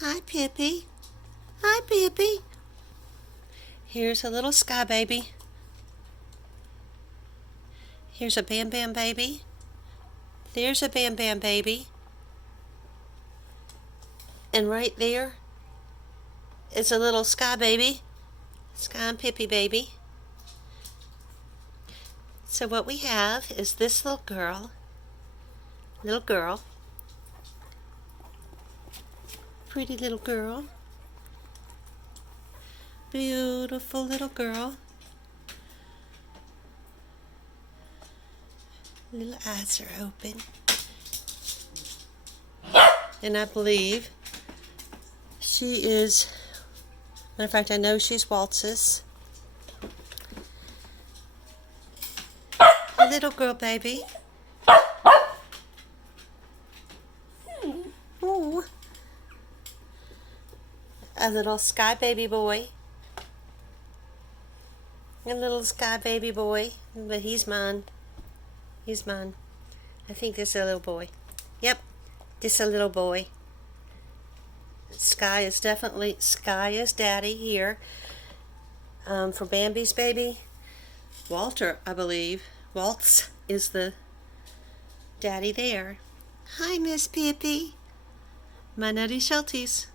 Hi, Pippi. Hi, Pippi. Here's a little Sky baby. Here's a Bam Bam baby. There's a Bam Bam baby. And right there is a little Sky baby. Sky and Pippi baby. So what we have is this little girl. Pretty little girl. Beautiful little girl. Little eyes are open. And I believe she is, matter of fact, I know she's Waltz's. A little girl baby. Ooh. A little Sky baby boy. A little Sky baby boy, but he's mine. He's mine. I think this is a little boy. Yep, this is a little boy. Sky is daddy here. For Bambi's baby, Walter, I believe. Waltz is the daddy there. Hi, Miss Pippi. My nutty shelties.